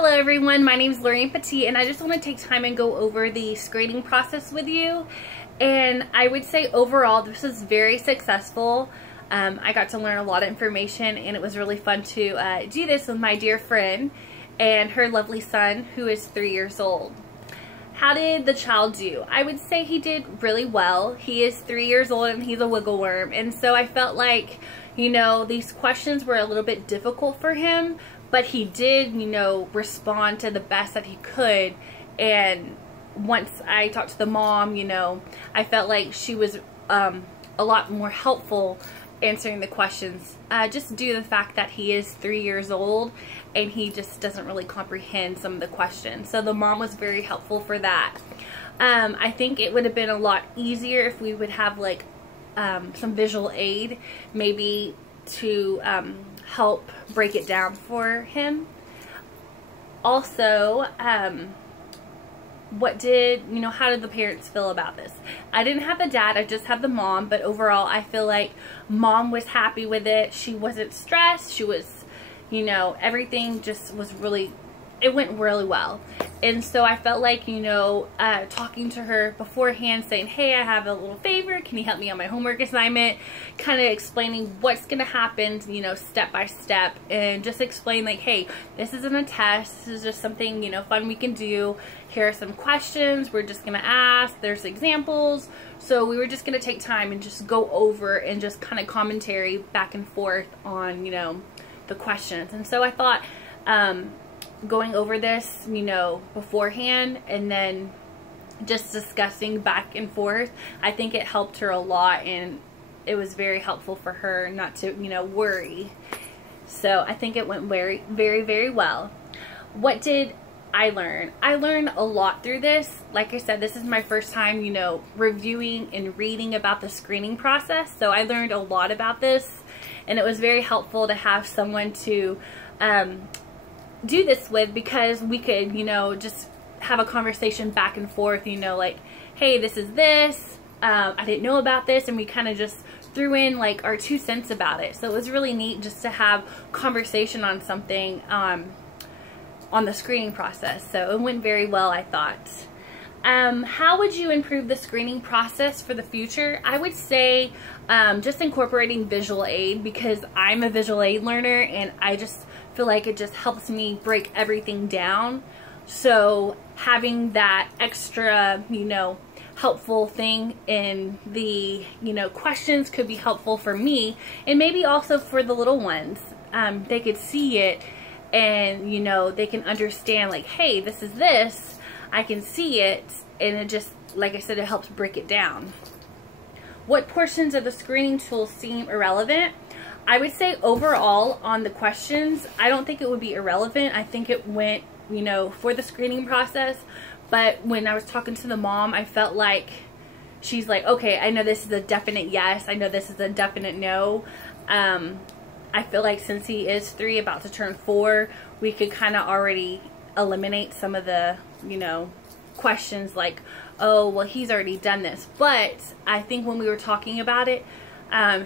Hello everyone, my name is Lorraine Petit and I just want to take time and go over the screening process with you. And I would say overall this was very successful. I got to learn a lot of information and it was really fun to do this with my dear friend and her lovely son who is 3 years old. How did the child do? I would say he did really well. He is 3 years old and he's a wiggle worm, and so I felt like, you know, these questions were a little bit difficult for him, but he did, you know, respond to the best that he could. And once I talked to the mom, you know, I felt like she was a lot more helpful answering the questions, just due to the fact that he is 3 years old and he just doesn't really comprehend some of the questions. So the mom was very helpful for that. I think it would have been a lot easier if we would have like some visual aid maybe to help break it down for him. Also, how did the parents feel about this? I didn't have the dad, I just have the mom, but overall I feel like mom was happy with it. She wasn't stressed, she was, you know, everything just was really, it went really well. And so I felt like, you know, talking to her beforehand saying, hey, I have a little favor, can you help me on my homework assignment, kind of explaining what's going to happen, you know, step by step, and just explain like, hey, this isn't a test, this is just something, you know, fun we can do. Here are some questions we're just going to ask, there's examples. So we were just going to take time and just go over and just kind of commentary back and forth on, you know, the questions. And so I thought, going over this, you know, beforehand and then just discussing back and forth, I think it helped her a lot, and it was very helpful for her not to, you know, worry. So I think it went very, very, very well. What did I learn? I learned a lot through this. Like I said, this is my first time, you know, reviewing and reading about the screening process. So I learned a lot about this, and it was very helpful to have someone to do this with, because we could, you know, just have a conversation back and forth, you know, like, hey, this is this, I didn't know about this, and we kind of just threw in like our 2 cents about it. So it was really neat just to have conversation on something on the screening process. So it went very well, I thought. How would you improve the screening process for the future? I would say just incorporating visual aid, because I'm a visual aid learner and I just feel like it just helps me break everything down. So having that extra, you know, helpful thing in the, you know, questions could be helpful for me, and maybe also for the little ones. They could see it and, you know, they can understand like, hey, this is this, I can see it, and it just, like I said, it helps break it down. What portions of the screening tool seem irrelevant? I would say overall on the questions, I don't think it would be irrelevant. I think it went, you know, for the screening process. But when I was talking to the mom, I felt like she's like, okay, I know this is a definite yes, I know this is a definite no. I feel like since he is 3, about to turn 4, we could kind of already eliminate some of the, you know, questions like, oh, well, he's already done this. But I think when we were talking about it,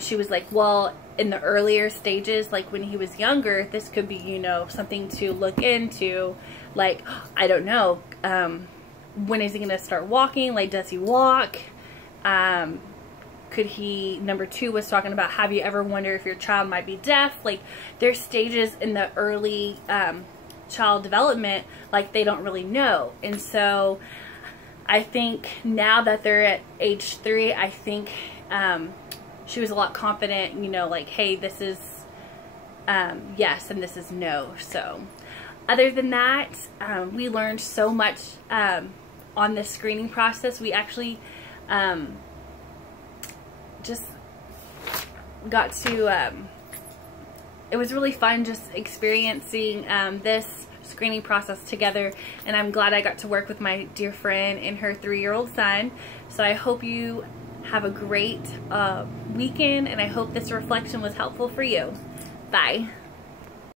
she was like, well, in the earlier stages, like when he was younger, this could be, you know, something to look into. Like, I don't know, when is he gonna start walking? Like, does he walk? Could he, number 2 was talking about, have you ever wondered if your child might be deaf? Like, there's stages in the early child development, like they don't really know. And so I think now that they're at age 3, I think she was a lot confident, you know, like, hey, this is yes and this is no. So other than that, we learned so much on this screening process. We actually just got to, it was really fun just experiencing this screening process together, and I'm glad I got to work with my dear friend and her 3-year-old son. So I hope you have a great weekend, and I hope this reflection was helpful for you. Bye.